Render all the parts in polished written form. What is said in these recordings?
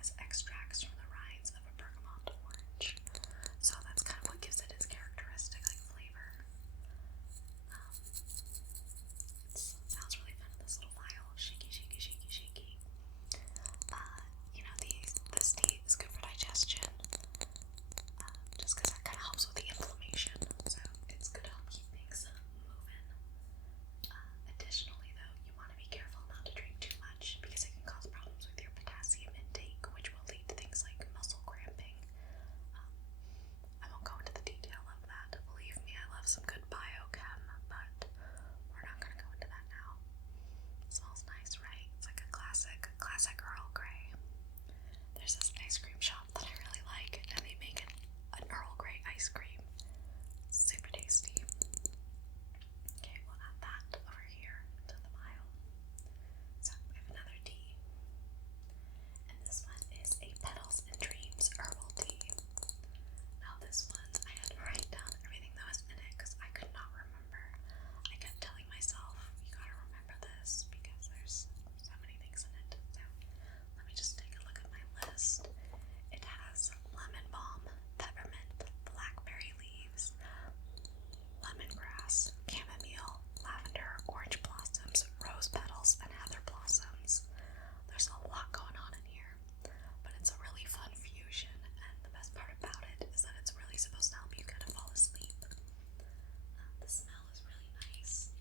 has extracts from the rinds of a bergamot orange. So that's kind of what gives it its characteristic like flavor. It sounds really fun in this little vial. Shaky, shaky, shaky, shaky. This tea is good for digestion. Just because that kind of helps with the inflammation. So it's good to help keep things moving. Additionally, though, you want to be careful not to drink too much because it can cause problems with your potassium intake, which will lead to things like muscle cramping. I won't go into the detail of that. Believe me, I love some good biochem, but we're not going to go into that now. It smells nice, right? It's like a classic Earl Grey. There's this ice cream shop that I really like, and they make an Earl Grey ice cream. Super tasty. Okay, we'll add that over here to the vial. So we have another tea. And this one is a Petals and Dreams herbal tea. Now this one, I had to write down everything that was in it because I could not remember. I kept telling myself, you gotta remember this because there's so many things in it. So let me just take a look at my list. It has lemon balm, peppermint, blackberry leaves, lemongrass, chamomile, lavender, orange blossoms, rose petals, and heather blossoms. There's a lot going on in here, but it's a really fun fusion, and the best part about it is that it's really supposed to help you kind of fall asleep. The smell is really nice.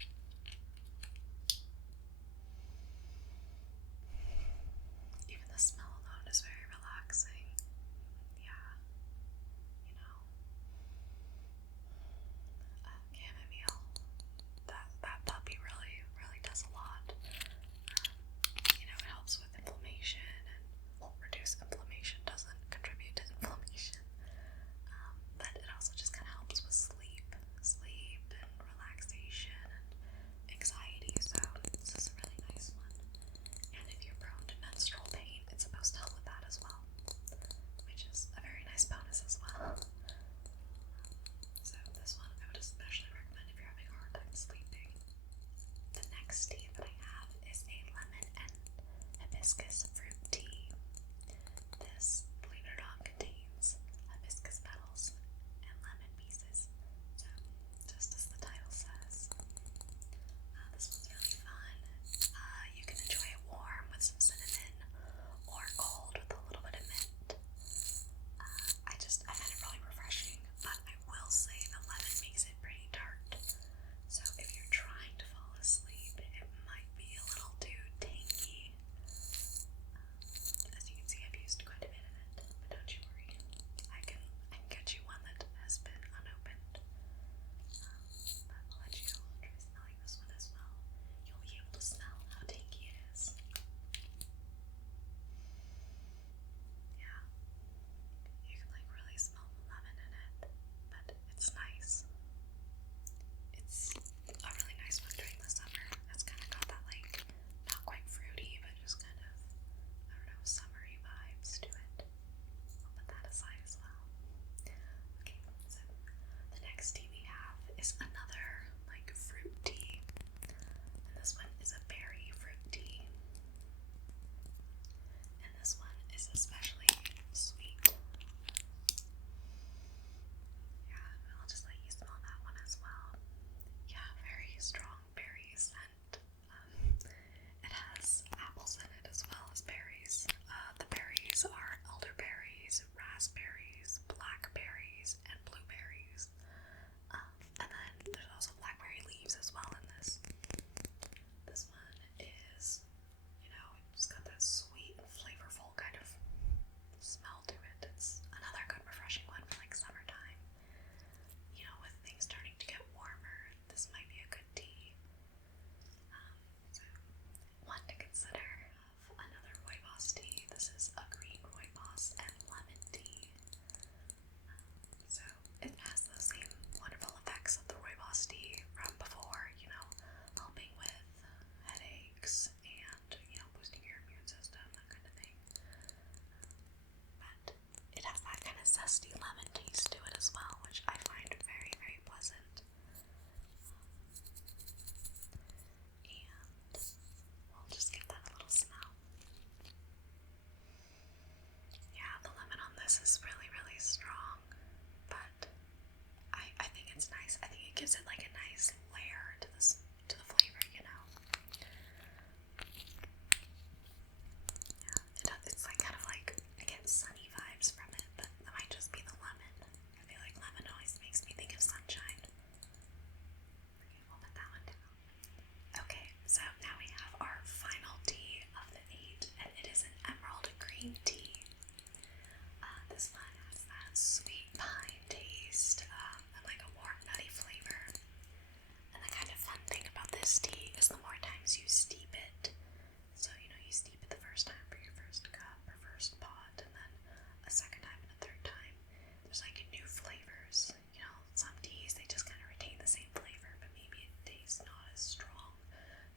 Even the smell alone is very relaxing. Yeah, you know. Chamomile. That puppy really does a lot. It helps with inflammation and reduce inflammation. Doesn't contribute to inflammation, but it also just kind of helps with sleep and relaxation and anxiety. So this is a really nice one. And if you're prone to menstrual pain, it's supposed to help with that as well. this is really, really strong, but I think it's nice. I think it gives it like a nice layer to this to the flavor, you know. Yeah, it's like kind of like I get sunny vibes from it, but that might just be the lemon. I feel like lemon always makes me think of sunshine. Okay, we'll put that one down. Okay, so now we have our final tea of the 8, and it is an emerald green tea. This one has that sweet pine taste and like a warm nutty flavor. And the kind of fun thing about this tea is the more times you steep it, so you know you steep it the first time for your first cup or first pot, and then a second time and a third time, there's like new flavors. You know, some teas they just kind of retain the same flavor, but maybe it tastes not as strong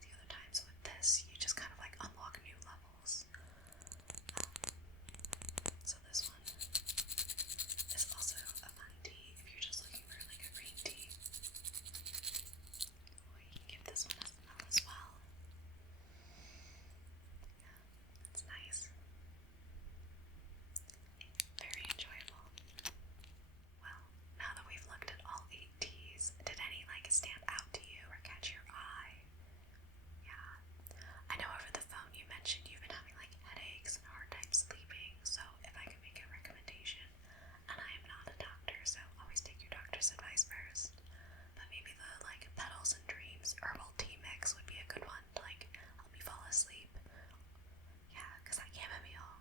the other times. With this, you just kind of like unlock new levels. So this one is also a fun tea if you're just looking for like a green tea. Or you can give this one a smell as well. Yeah, it's nice. Very enjoyable. Well, now that we've looked at all 8 teas, did any like stand out to you or catch your eye? Yeah. I know over the phone you mentioned you've been having like headaches and a hard time sleeping, so if I could make a recommendation, and I am not a doctor, so always take your doctor's advice first, but maybe the like Petals and Dreams herbal tea mix would be a good one to like help me fall asleep. Yeah, because that chamomile,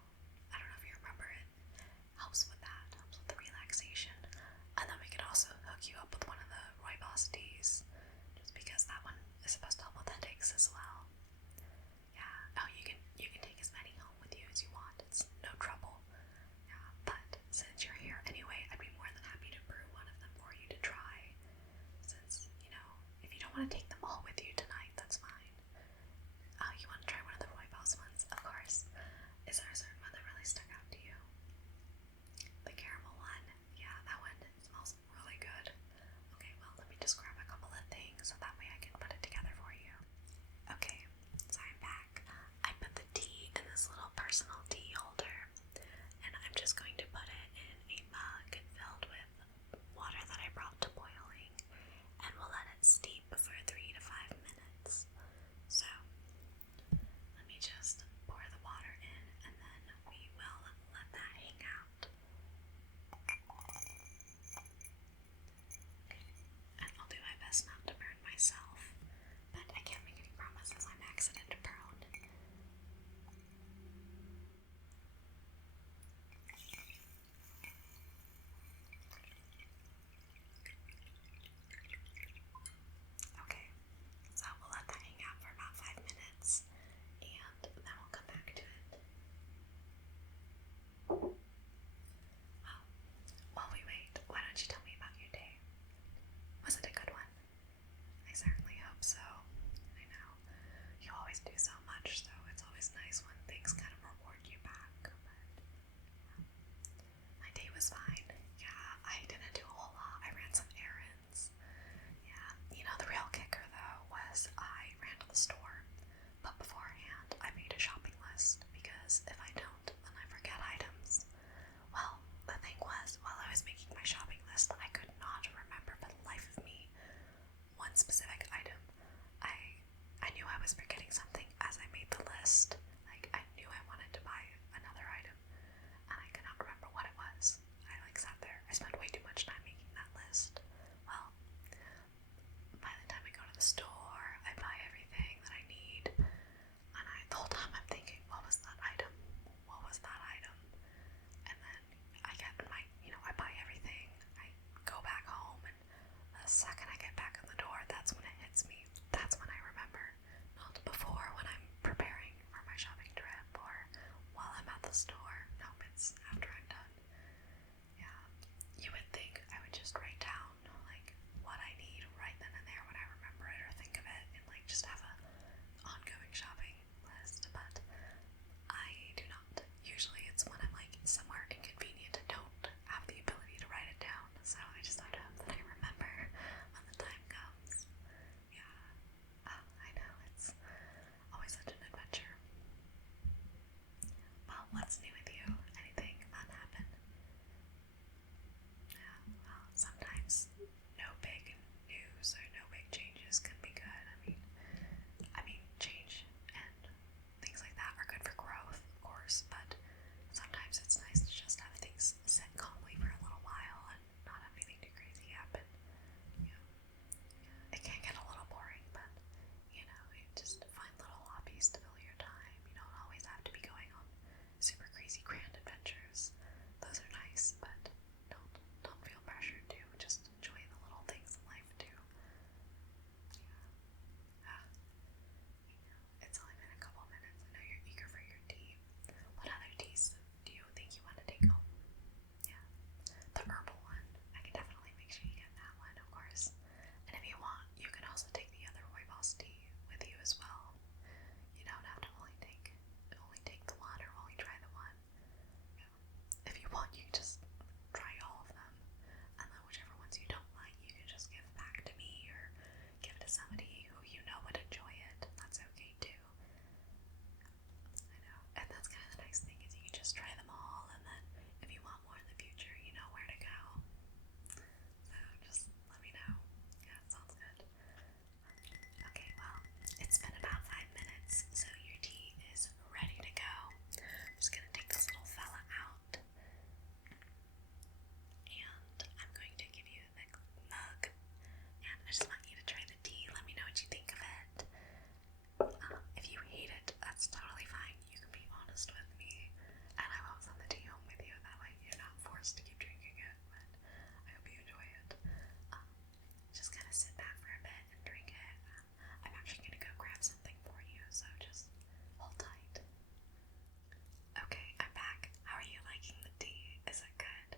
I don't know if you remember it, helps with that, helps with the relaxation. And then we could also hook you up with one of the rooibos teas, just because that one is supposed to help with headaches as well. Yeah. Oh, you can take as many home with you as you want. It's no trouble. Yeah. But since you're here anyway, I'd be more than happy to brew one of them for you to try. Since, you know, if you don't want to take them all with you tonight, that's fine. You want to try one of the rooibos ones, of course. Is there a certain one that really stuck out to you? The caramel one? Yeah, that one smells really good. Okay, well, let me just grab a couple of things so that way I can put it together for you. Okay, so I'm back. I put the tea in this little personal tea holder, and I'm just going to put it in a mug filled with water that I brought to boiling, and we'll let it steep for 3 to 5 minutes. So, let me just pour the water in, and then we will let that hang out. And I'll do my best not to burn myself, but I can't make any promises. I'm accident prone. Okay, so we'll let that hang out for about 5 minutes, and then we'll come back to it. Well, while we wait, why don't you tell me about your day? Was it a good one? I certainly hope so. I know you always do so much, so it's always nice when things kind of reward you back. But my day was fine. Yeah, I didn't do a whole lot. I ran some errands. Yeah, you know, the real kicker though was I ran to the store, but beforehand I made a shopping list, because if I don't, then I forget items. Well, the thing was, while I was making my shopping list, I could not remember for the life of me one specific item. I knew I was forgetting something as I made the list. Like, I knew I wanted to buy another item, and I could not remember what it was. I sat there. I spent way too much time making that list. Well, by the time I go to the store, I buy everything that I need, and the whole time I'm thinking, what was that item? What was that item? And then I get I buy everything. I go back home, and the second I get back in the door, that's when it hits me. That's when I remember. Not before, when I'm preparing for my shopping trip, or while I'm at the store. Nope, it's after I'm done. Yeah. You would think I would just write down, like, what I need right then and there when I remember it or think of it, and, like, just have a ongoing shopping list, but I do not. Usually it's when I'm, like, somewhere inconvenient and don't have the ability to write it down, so I just have to hope that I remember when the time comes. Yeah. I know, it's always such an adventure. Well, what's new with you? Anything fun sometimes it's nice to just have things sit calmly for a little while and not have anything too crazy happen. You know, it can get a little boring, but you know, you just find little hobbies to fill your time. You don't always have to be going on super crazy grand adventures. Those are nice, but don't feel pressured to. Just enjoy the little things in life too. Yeah. It's only been a couple minutes. I know you're eager for your tea. What other teas do you think you want to take home? Yeah. The herbal one. I can definitely make sure you get that one, of course. And if you want, you can also take the other rooibos tea with you as well. You don't have to only take the one or only try the one. If you want, you can just try all of them, and then whichever ones you don't like, you can just give back to me or give it to somebody who you know would enjoy it. That's okay too. I know, and that's kind of the nice thing is you can just try them all, and then if you want more in the future, you know where to go. So just let me know. Yeah, sounds good. Okay, well, it's been about 5 minutes, so your tea is ready to go. I'm just gonna take this little fella out, and I'm going to give you the mug, and I just want you to try the tea. Let me know what you think of it. If you hate it, that's totally fine. You can be honest with me, and I won't send the tea home with you. That way you're not forced to keep drinking it, but I hope you enjoy it. Just kind of sit back for a bit and drink it. I'm actually going to go grab something for you, so just hold tight. Okay, I'm back. How are you liking the tea? Is it good?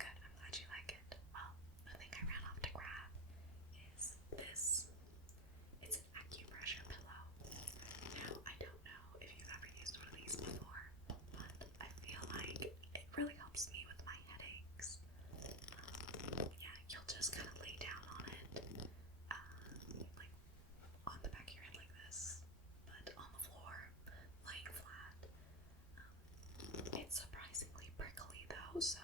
Good, I'm glad you like it. Well, the thing I ran off to grab is this. It's an acupressure pillow. Now, I don't know if you've ever used one of these before, but I feel like it really helps me with my headaches. Yeah, you'll just kind of lay down on it, like on the back of your head like this, but on the floor, laying flat. It's surprisingly prickly though, so